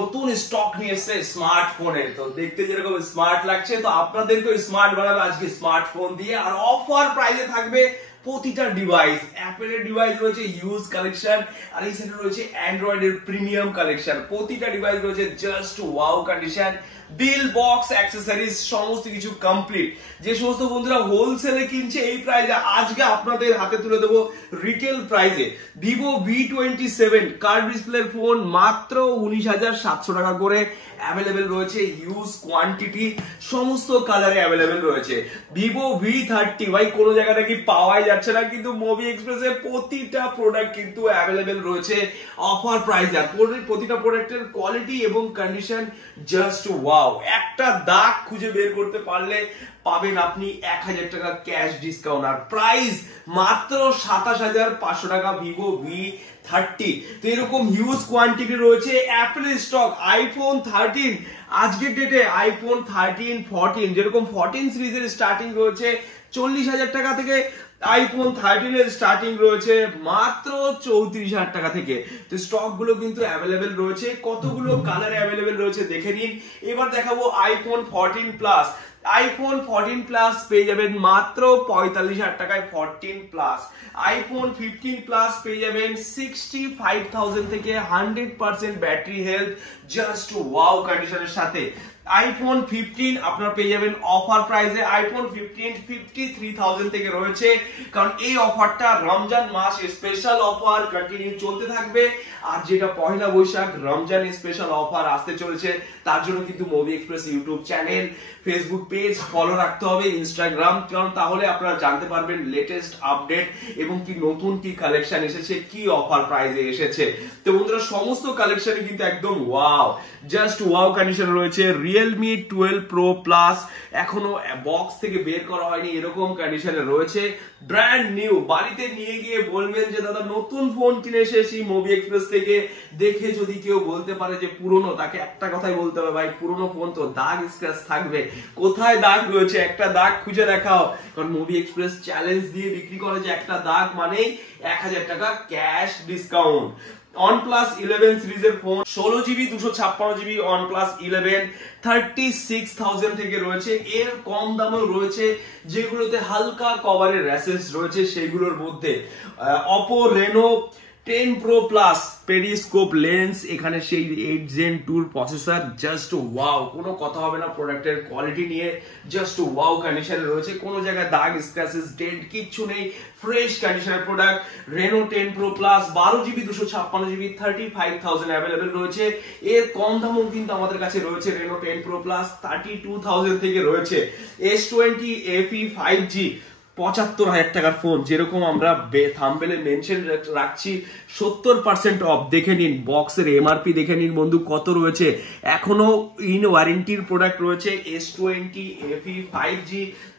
নতুন স্টক নিয়ে এসেছে স্মার্টফোনের। তো দেখতে যেরকম স্মার্ট লাগছে, তো আপনাদেরকে স্মার্ট বানাবে আজকে স্মার্টফোন দিয়ে। আর অফার প্রাইসে থাকবে প্রতিটা ডিভাইস। অ্যাপেলের ডিভাইস রয়েছে হিউজ কালেকশন, আর এই সাইডে রয়েছে অ্যান্ড্রয়েডের প্রিমিয়াম কালেকশন। প্রতিটা ডিভাইস রয়েছে just wow condition, bill box accessories সমস্ত কিছু কমপ্লিট। যে সমস্ত বন্ধুরা হোলসেলে কিনছে এই প্রাইসে আজকে আপনাদের হাতে তুলে দেবো রিটেল প্রাইসে। ভিভো V27 কার্ভ ডিসপ্লের ফোন মাত্র 19,700 টাকা করে অ্যাভেলেবেল রয়েছে। হিউজ কোয়ান্টিটি, সমস্ত কালারে অ্যাভেলেবেল রয়েছে। ভিভো V30 ভাই কোনো জায়গা থেকে পাওয়াই যাচ্ছে না, কিন্তু মুভি এক্সপ্রেসে প্রতিটা প্রোডাক্ট কিন্তু অ্যাভেলেবেল রয়েছে অফার প্রাইস। আর প্রতিটা প্রোডাক্টের কোয়ালিটি এবং কন্ডিশন জাস্ট ওয়াও। একটা দাগ খুঁজে বের করতে পারলে পাবেন আপনি 1,000 টাকা ক্যাশ ডিসকাউন্ট। আর প্রাইস মাত্র 27,500 টাকা ভিভো V30। তো এরকম হিউজ কোয়ান্টিটি রয়েছে অ্যাপেলের স্টক। আইফোন 13 আজকের ডেটে আইফোন 13, 14 যেরকম 14 সিরিজের স্টার্টিং রয়েছে 40,000 টাকা থেকে, আইফোন 13 এর স্টার্টিং রয়েছে মাত্র 34,000 টাকা থেকে। তো স্টক গুলো কিন্তু অ্যাভেলেবেল রয়েছে। কতগুলো কালার অ্যাভেলেবেল রয়েছে দেখে নিন। এবার দেখাবো আইফোন 14 প্লাস। আইফোন 14 প্লাস পেয়ে যাবেন মাত্র 45,000 টাকায় 14 প্লাস। আইফোন 15 প্লাস পেয়ে যাবেন 65,000 থেকে, 100% ব্যাটারি হেলথ জাস্ট ওয়াও কন্ডিশনের সাথে। আইফোন 15 আপনারা পেয়ে যাবেন অফার প্রাইসে। আইফোন 15 53,000 থেকে রয়েছে, কারণ এই অফারটা রমজান মাস স্পেশাল অফার কন্টিনিউ চলতে থাকবে। আর যেটা পয়লা বৈশাখ রমজান স্পেশাল অফার আসতে চলেছে, তার জন্য কিন্তু movie express YouTube channel, Facebook page follow রাখতে হবে, ইনস্টাগ্রাম, কারণ তাহলে আপনারা জানতে পারবেন লেটেস্ট আপডেট এবং কি নতুন কি কালেকশন এসেছে, কি অফার প্রাইসে এসেছে। তো বন্ধুরা সমস্ত কালেকশনে কিন্তু একদম ওয়াও, জাস্ট ওয়াও কন্ডিশন রয়েছে। রিয়েলমি 12 প্রো প্লাস এখনো বক্স থেকে বের করা হয়নি, এরকম কন্ডিশনে রয়েছে। ব্র্যান্ড নিউ, বাড়িতে নিয়ে গিয়ে বলবেন যে দাদা নতুন ফোন কিনে এসেছি মুভি এক্সপ্রেস থেকে। দেখে যদি কেউ বলতে পারে যে পুরনো, তাকে একটা কথাই বলতে হবে, ভাই পুরনো ফোন তো দাগ স্ক্র্যাচ থাকবে, কোথায় দাগ রয়েছে একটা দাগ খুঁজে দেখাও। কারণ মুভি এক্সপ্রেস চ্যালেঞ্জ দিয়ে বিক্রি করে যে একটা দাগ মানেই 1,000 টাকা ক্যাশ ডিসকাউন্ট। OnePlus 11 সিরিজের ফোন 16GB 256GB OnePlus 11 36,000 থেকে রয়েছে। এর কম দামেও রয়েছে যেগুলোতে হালকা কভারের র্যাশেস রয়েছে, সেগুলোর মধ্যে Oppo Reno 10 Pro Plus periscope lens, এখানে সেই 8 Gen 2 প্রসেসর, জাস্ট ওয়াও, কোনো কথা হবে না প্রোডাক্টের কোয়ালিটি নিয়ে, জাস্ট ওয়াও কন্ডিশনে রয়েছে। কোনো জায়গায় দাগ স্ক্র্যাচেস ডেন্ট কিচ্ছু নেই, ফ্রেশ কন্ডিশনের product. Reno 10 Pro Plus 12GB 256GB 35,000 available রয়েছে। এর কম দামও কিন্তু আমাদের কাছে রয়েছে Reno 10 Pro Plus 32,000 থেকে রয়েছে। S20 FE 5G 75,000 টাকার ফোন, যেরকম আমরা থাম্বনেলে মেনশন রাখছি 70% অফ। দেখে নিন বক্সের এমআরপি, দেখে নিন বন্ধু কত রয়েছে। এখনো ইন ওয়ারেন্টির প্রোডাক্ট রয়েছে S20 FE 5G,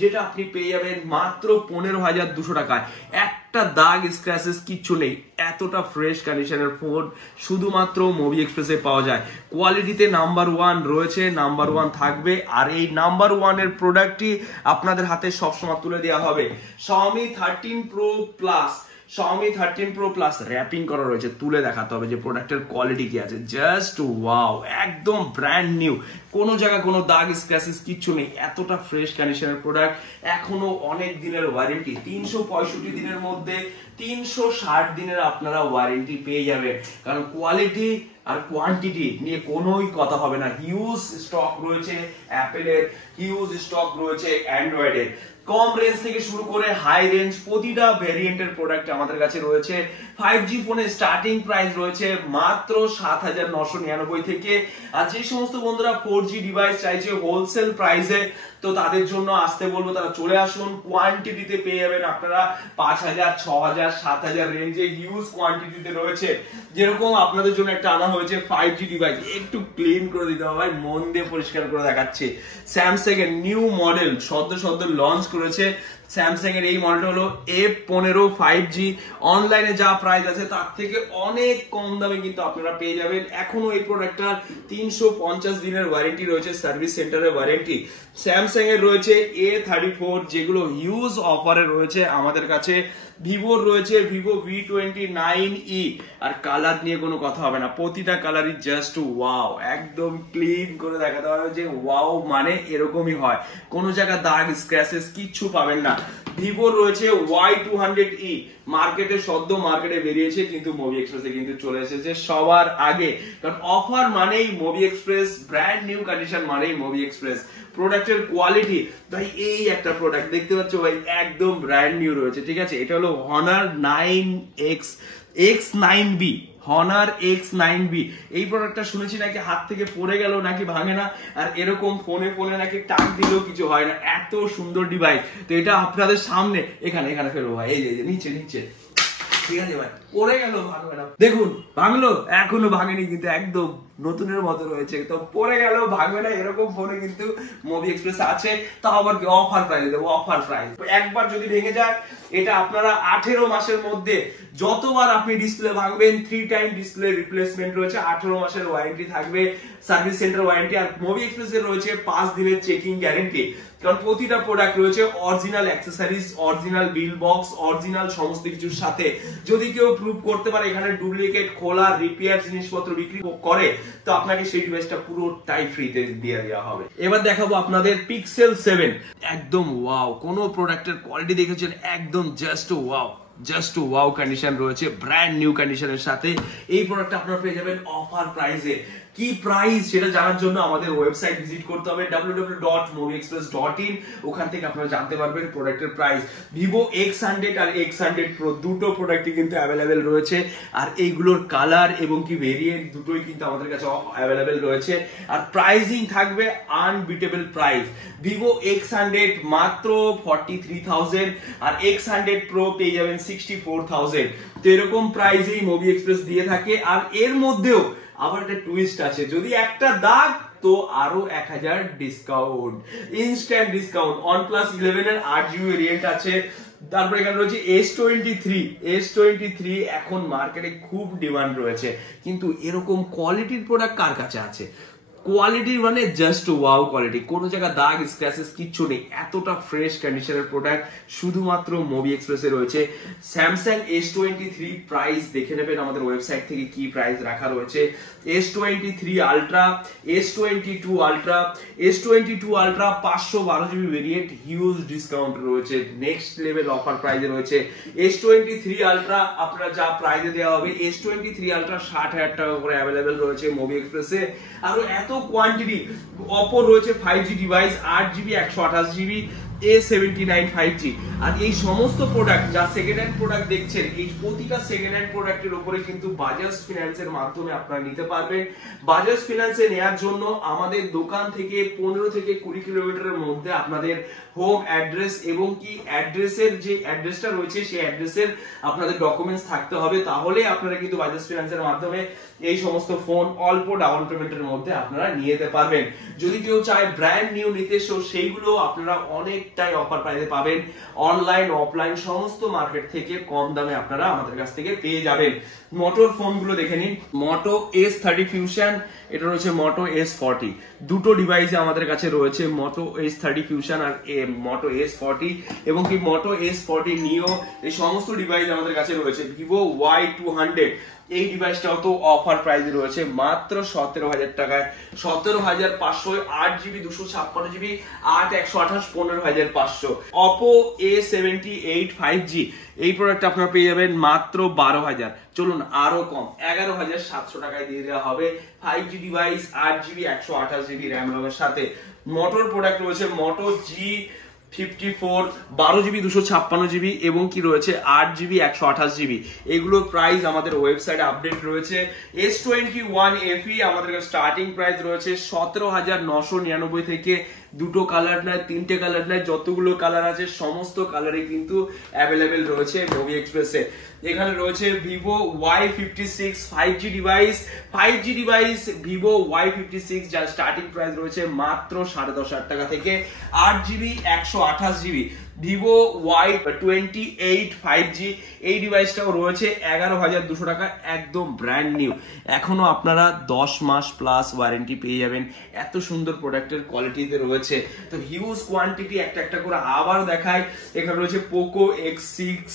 যেটা আপনি পেয়ে যাবেন মাত্র 15,200 টাকায়। একটা দাগ স্ক্র্যাচেস কিচ্ছু নেই, এতটা ফ্রেশ কন্ডিশনের ফোন শুধুমাত্র মুভি এক্সপ্রেসে পাওয়া যায়। কোয়ালিটিতে নাম্বার 1 রয়েছে, নাম্বার 1 থাকবে। আর এই নাম্বার 1 এর প্রোডাক্টটি আপনাদের হাতে সবসময় তুলে দেওয়া হবে। Xiaomi 13 Pro Plus, Xiaomi 13 Pro Plus wrapping করা রয়েছে, তুলে দেখাতে হবে যে প্রোডাক্টের কোয়ালিটি কি আছে। জাস্ট ওয়াও, একদম ব্র্যান্ড নিউ, কোনো জায়গায় কোনো দাগ স্ক্র্যাচেস কিচ্ছু নেই, এতটা ফ্রেশ কন্ডিশনের প্রোডাক্ট। এখনো অনেক দিনের ওয়ারেন্টি, 365 দিনের মধ্যে 360 দিনের আপনারা ওয়ারেন্টি পেয়ে যাবেন, কারণ কোয়ালিটি আর কোয়ান্টিটি নিয়ে কোনোই কথা হবে না। হিউজ স্টক রয়েছে অ্যাপেলের, হিউজ স্টক রয়েছে অ্যান্ড্রয়েডের। কম রেঞ্জ থেকে শুরু করে হাই রেঞ্জ প্রতিটা ভেরিয়েন্টের প্রোডাক্ট আমাদের কাছে রয়েছে। 5G ফোনের স্টার্টিং প্রাইস রয়েছে মাত্র 7,999 থেকে। আর যে সমস্ত বন্ধুরা 4G ডিভাইস চাইছে হোলসেল প্রাইসে, তো তাদের জন্য আসতে বলবো, তারা চলে আসুন। কোয়ান্টিটিতে পেয়ে যাবেন আপনারা 5,000, 6,000, 7,000 রেঞ্জে হিউজ কোয়ান্টিটিতে রয়েছে। যেরকম আপনাদের জন্য একটা আনা হয়েছে 5G ডিভাইস, একটু ক্লিন করে দিতে হবে ভাই, মন দিয়ে পরিষ্কার করে দেখাচ্ছে। স্যামসাং এর নিউ মডেল সদ্য লঞ্চ করেছে। স্যামসাং এর এই মডেলটা হলো F15 5G। অনলাইনে যা প্রাইস আছে তার থেকে অনেক কম দামে কিন্তু আপনারা পেয়ে যাবেন। এখনো এই প্রোডাক্টটার 350 দিনের ওয়ারেন্টি রয়েছে, সার্ভিস সেন্টারের ওয়ারেন্টি। স্যামসাং এর রয়েছে A34, যেগুলো হিউজ অফারে রয়েছে আমাদের কাছে। ভিভোর রয়েছে ভিভো V29e, আর কালার নিয়ে কোনো কথা হবে না, প্রতিটা কালারই জাস্ট ওয়াও, একদম ক্লিন করে দেখাতে হবে যে ওয়াও মানে এরকমই হয়, কোনো জায়গা দাগ স্ক্র্যাচেস কিচ্ছু পাবেন না। ভিভো রয়েছে Y200e, মার্কেটে সদ্য মার্কেটে বেরিয়েছে, কিন্তু মুভি এক্সপ্রেসে কিন্তু চলে এসেছে সবার আগে, কারণ অফার মানেই movie express, brand new condition মানেই মুভি এক্সপ্রেস। প্রোডাক্টের কোয়ালিটি ভাই, এই একটা প্রোডাক্ট দেখতে পাচ্ছ ভাই, একদম ব্র্যান্ড নিউ রয়েছে, ঠিক আছে। এটা হলো Honor 9X X9B, Honor X9B। এই প্রোডাক্টটা শুনেছি নাকি হাত থেকে পড়ে গেল নাকি ভাঙে না, আর এরকম ফোনে ফোনে নাকি টাক দিলেও কিছু হয় না, এত সুন্দর ডিভাইস। তো এটা আপনাদের সামনে এখানে এখানে ফেলবো ভাই, এই যে নিচে নিচে, ঠিক আছে ভাই, পড়ে গেল ভাঙবে না, দেখুন ভাঙলো, এখনো ভাঙেনি কিন্তু একদম নতুনের মতো রয়েছে, তো পড়ে গেল ভাঙবে না, এরকম ফোনে কিন্তু মুভি এক্সপ্রেস আছে, তাও আবার কি অফার প্রাইস দেবো, অফার প্রাইস। একবার যদি ভেঙে যায়, এটা আপনারা 18 মাসের মধ্যে যতবার আপনি ডিসপ্লে ভাঙবেন 3 টাইম ডিসপ্লে রিপ্লেসমেন্ট রয়েছে, 18 মাসের ওয়ারেন্টি থাকবে, সার্ভিস সেন্টার ওয়ারেন্টি, আর মুভি এক্সপ্রেসের রয়েছে 5 দিনের চেকিং গ্যারেন্টি, কারণ প্রতিটা প্রোডাক্ট রয়েছে original accessories, original bill box, original সমস্ত কিছুর সাথে। যদি কেউ প্রুভ করতে পারে এখানে ডুপ্লিকেট, খোলা, রিপেয়ার জিনিসপত্র বিক্রি করে, তো আপনাকে সেই ডিভাইসটা পুরোটাই ফ্রিতে দিয়ে দেওয়া হবে। এবার দেখাবো আপনাদের পিক্সেল 7, একদম ওয়াও, কোন প্রোডাক্টের কোয়ালিটি দেখেছেন, একদম just wow, just wow condition রয়েছে, ব্র্যান্ড নিউ কন্ডিশনের সাথে। এই প্রোডাক্টটা আপনারা পেয়ে যাবেন অফার প্রাইসে। কি প্রাইস সেটা জানার জন্য আমাদের ওয়েবসাইট ভিজিট করতে হবে www.movieexpress.in, ওখান থেকে আপনারা জানতে পারবেন প্রোডাক্টের প্রাইস। ভিভো X100 আর X100 Pro দুটো প্রোডাক্টই কিন্তু অ্যাভেলেবেল রয়েছে, আর এইগুলোর কালার এবং কি ভেরিয়েন্ট দুটোই কিন্তু আমাদের কাছে অ্যাভেলেবেল রয়েছে, আর প্রাইসিং থাকবে আনবিটেবল প্রাইস। ভিভো X100 মাত্র 43,000, আর X100 Pro পেয়ে যাবেন 64,000। তো এরকম প্রাইসেই মুভি এক্সপ্রেস দিয়ে থাকে, আর এর মধ্যেও আবার একটা টুইস্ট আছে, যদি একটা দাগ তো আরো 1000 ডিসকাউন্ট, ইনস্ট্যান্ট ডিসকাউন্ট। OnePlus 11 এর 8GB ভেরিয়েন্ট আছে, তারপর এখানে রয়েছে S23 এখন মার্কেটে খুব ডিমান্ড রয়েছে, কিন্তু এরকম কোয়ালিটির প্রোডাক্ট কার কাছে আছে? কোয়ালিটি মানে জাস্ট ওয়াও কোয়ালিটি, কোনো জায়গা দাগ স্ক্র্যাচেস কিচ্ছু নেই, এতটা ফ্রেশ কন্ডিশনের প্রোডাক্ট শুধুমাত্র মুভি এক্সপ্রেসে রয়েছে। স্যামসাং S23 প্রাইস দেখে নেবেন আমাদের ওয়েবসাইট থেকে কি প্রাইস রাখা রয়েছে। S23 ultra, S22 ultra, S22 ultra 512GB variant, huge discount রয়েছে, নেক্সট লেভেল অফার প্রাইসে রয়েছে। S23 আলট্রা আপনারা যা প্রাইসে দেওয়া হবে, S23 আলট্রা 60,000 টাকা করে অ্যাভেলেবেল রয়েছে মুভি এক্সপ্রেসে। আর এত কোয়ান্টিটি, অপো রয়েছে 5G device, 8GB 128GB, A79 5G, আর এই সমস্ত প্রোডাক্ট যা সেকেন্ড হ্যান্ড প্রোডাক্ট দেখছেন, এই প্রতিটা সেকেন্ড হ্যান্ড প্রোডাক্টের উপরে কিন্তু বাজাজ ফিন্যান্সের মাধ্যমে আপনারা নিতে পারবেন। বাজাজ ফিন্যান্সে নেওয়ার জন্য আমাদের দোকান থেকে 15 থেকে 20 কিলোমিটারের মধ্যে আপনাদের হোম অ্যাড্রেস এবং কি অ্যাড্রেসের যে অ্যাড্রেসটা রয়েছে সেই অ্যাড্রেসের আপনাদের ডকুমেন্টস থাকতে হবে, তাহলে আপনারা কিন্তু বাজাজ ফিন্যান্সের মাধ্যমে এই সমস্ত ফোন অল্প ডাউন পেমেন্টের মধ্যে আপনারা নিয়ে যেতে পারবেন। যদি কেউ চায় ব্র্যান্ড নিউ নিতে, সেইগুলো আপনারা অনেকটাই অফার প্রাইসে পাবেন, অনলাইন অফলাইন সমস্ত মার্কেট থেকে কম দামে আপনারা আমাদের কাছ থেকে পেয়ে যাবেন। মোটোর ফোনগুলো দেখে নিন, মোটো S30 ফিউশন, এটা রয়েছে মোটো S40, দুটো ডিভাইসে আমাদের কাছে রয়েছে, মোটো S30 ফিউশন আর মোটো S40, এবং কি মোটো S40 নিও, এই সমস্ত ডিভাইস আমাদের কাছে রয়েছে। ভিভো Y200, এই ডিভাইসটাও তো অফার প্রাইসে রয়েছে মাত্র 17,000 টাকায়, 17,500, 8GB 256GB, 8 128, 15,500। Oppo A78 5G, এই প্রোডাক্ট আপনারা পেয়ে যাবেন মাত্র 12,000, চলুন আরো কম 11,700 টাকায় দিয়ে দেওয়া হবে। 5G device, 8GB 128GB RAM রমের সাথে। মোটোর প্রোডাক্ট রয়েছে মোটো G54, 12GB 256GB, এবং কি রয়েছে 8GB 128GB, এগুলোর প্রাইস আমাদের ওয়েবসাইটে আপডেট রয়েছে। S21 FE আমাদের স্টার্টিং প্রাইস রয়েছে 17,999 থেকে, দুটো কালার নয়, তিনটে কালার নয়, যতগুলো কালার আছে সমস্ত কালারে কিন্তু অ্যাভেলেবেল রয়েছে মুভি এক্সপ্রেসে। এখানে রয়েছে Vivo Y56 5G device, 5G device Vivo Y56, যার স্টার্টিং প্রাইস রয়েছে মাত্র 10,500 টাকা থেকে, 8GB 128GB। Vivo Y28 5G, এই ডিভাইসটাও রয়েছে 11,200 টাকা, একদম ব্র্যান্ড নিউ, এখনো আপনারা 10 মাস প্লাস ওয়ারেন্টি পেয়ে যাবেন, এত সুন্দর প্রোডাক্টের কোয়ালিটিতে রয়েছে। তো হিউজ কোয়ান্টিটি, একটা একটা করে আবার দেখায়। এখানে রয়েছে পোকো X6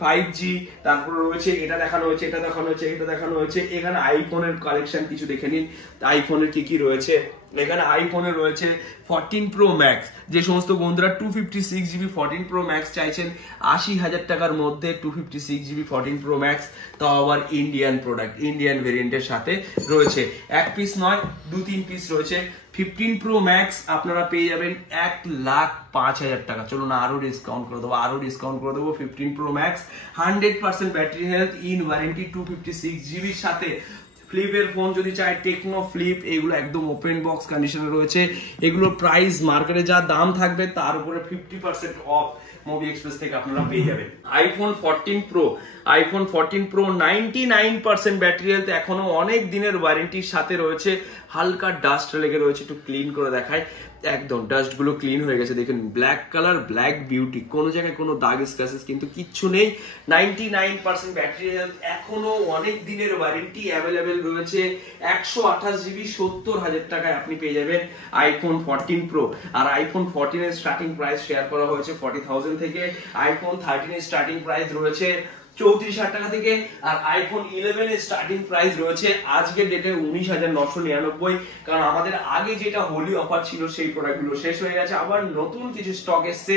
5G, তারপর রয়েছে এটা দেখানো হয়েছে, এটা দেখানো হয়েছে, এটা দেখানো হয়েছে। এখানে আইফোনের কালেকশন কিছু দেখে নিন, আইফোনের কি কি রয়েছে। এখানে আইফোনে রয়েছে 14 Pro Max, যে সমস্ত বন্ধুরা 256GB 14 Pro Max চাইছেন 80,000 টাকার মধ্যে 256GB 14 Pro Max, তাও আবার ইন্ডিয়ান প্রোডাক্ট, ইন্ডিয়ান ভেরিয়েন্টের সাথে রয়েছে। এক পিস নয়, 2-3 পিস রয়েছে। 15 Pro Max আপনারা পেয়ে যাবেন 1,05,000 টাকা। চলুন আরো ডিসকাউন্ট করে দেবো, 15 Pro Max 100% battery health, in warranty, 256GB সাথে। ফ্লিপের ফোন যদি চাই, টেকনো ফ্লিপ, এগুলো একদম ওপেন বক্স কন্ডিশনে রয়েছে। এগুলোর প্রাইস মার্কেটে যা দাম থাকবে তার উপরে 50% অফ মুভি এক্সপ্রেস থেকে আপনারা পেয়ে যাবেন। আইফোন 14 Pro 99% ব্যাটারি হেলথ, এখনো অনেক দিনের ওয়ারেন্টির সাথে রয়েছে। হালকা ডাস্ট লেগে রয়েছে, একটু ক্লিন করে দেখায়। একদম ডাস্ট গুলো ক্লিন হয়ে গেছে, দেখুন ব্ল্যাক কালার, ব্ল্যাক বিউটি, কোনো জায়গায় কোনো দাগ স্ক্র্যাচেস কিন্তু কিচ্ছু নেই। 99% ব্যাটারি হেলথ, এখনো অনেক দিনের ওয়ারেন্টি অ্যাভেলেবেল রয়েছে। 128GB 70,000 টাকায় আপনি পেয়ে যাবেন আইফোন 14 Pro। আর আইফোন 14 এর স্টার্টিং প্রাইস শেয়ার করা হয়েছে 40,000 থেকে। আইফোন 13 এর স্টার্টিং প্রাইস রয়েছে 34,000 টাকা থেকে। আর আইফোন 11 এর স্টার্টিং প্রাইস রয়েছে আজকের ডেটে 19,999। কারণ আমাদের আগে যেটা হোলি অফার ছিল সেই প্রোডাক্টগুলো শেষ হয়ে গেছে, আবার নতুন কিছু স্টক এসছে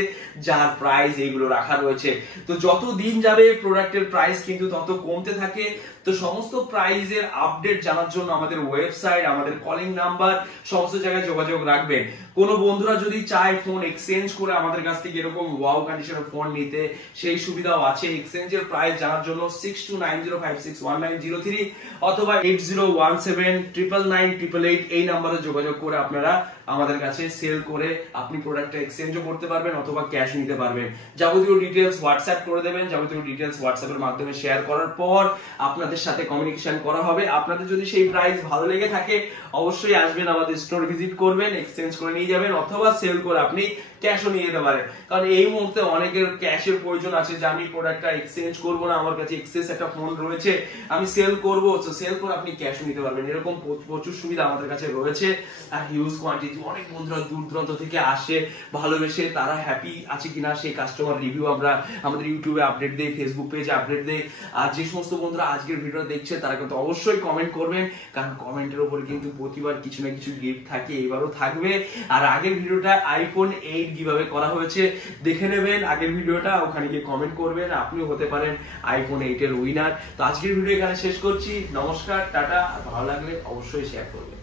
যার প্রাইস এইগুলো রাখা রয়েছে। তো যত দিন যাবে প্রোডাক্টের প্রাইস কিন্তু তত কমতে থাকে। তো সমস্ত প্রাইসের আপডেট জানার জন্য আমাদের ওয়েবসাইট, আমাদের কলিং নাম্বার, সমস্ত জায়গায় যোগাযোগ রাখবেন। কোনো বন্ধুরা যদি চায় ফোন এক্সচেঞ্জ করে আমাদের কাছ থেকে এরকম ওয়াও কন্ডিশনের ফোন নিতে, সেই সুবিধাও আছে। এক্সচেঞ্জের প্রাইস জানার জন্য 6290561903 অথবা 8017999888 এই নাম্বারে যোগাযোগ করে আপনারা আমাদের কাছে সেল করে আপনি প্রোডাক্টটা এক্সচেঞ্জও করতে পারবেন অথবা ক্যাশ নিতে পারবেন। যাবতীয় ডিটেলস হোয়াটসঅ্যাপ করে দেবেন, যাবতীয় ডিটেলস হোয়াটসঅ্যাপের মাধ্যমে শেয়ার করার পর আপনাদের সাথে কমিউনিকেশন করা হবে। আপনাদের যদি সেই প্রাইস ভালো লেগে থাকে অবশ্যই আসবেন, আমাদের স্টোর ভিজিট করবেন, এক্সচেঞ্জ করে নিয়ে যাবেন অথবা সেল করে আপনি ক্যাশও নিয়ে যেতে পারেন। কারণ এই মুহূর্তে অনেকের ক্যাশের প্রয়োজন আছে, যে আমি প্রোডাক্টটা এক্সচেঞ্জ করবো না, আমার কাছে এক্সেস একটা ফোন রয়েছে, আমি সেল করবো, তো সেল করে আপনি ক্যাশও নিতে পারবেন। এরকম প্রচুর সুবিধা আমাদের কাছে রয়েছে। আর হিউজ কোয়ান্টিটি, অনেক বন্ধুরা দূর দূরান্ত থেকে আসে, ভালোবেসে তারা হ্যাপি আছে কিনা সেই কাস্টমার রিভিউ আমরা আমাদের ইউটিউবে আপডেট দেই, ফেসবুক পেজে আপডেট দেই। আর যে সমস্ত বন্ধুরা আজকের ভিডিও দেখছে তারা কিন্তু অবশ্যই কমেন্ট করবেন, কারণ কমেন্টের উপরে কিন্তু প্রতিবার কিছু না কিছু গিফট থাকে, এবারও থাকবে। আর আগের ভিডিওটা আইফোন 8 কিভাবে করা হয়েছে দেখে নেবেন, আগের ভিডিওটা, ওখানে গিয়ে কমেন্ট করবেন, আপনিও হতে পারেন আইফোন 8 এর উইনার। তো আজকের ভিডিও এখানে শেষ করছি, নমস্কার, টাটা। ভালো লাগলে অবশ্যই শেয়ার করবেন।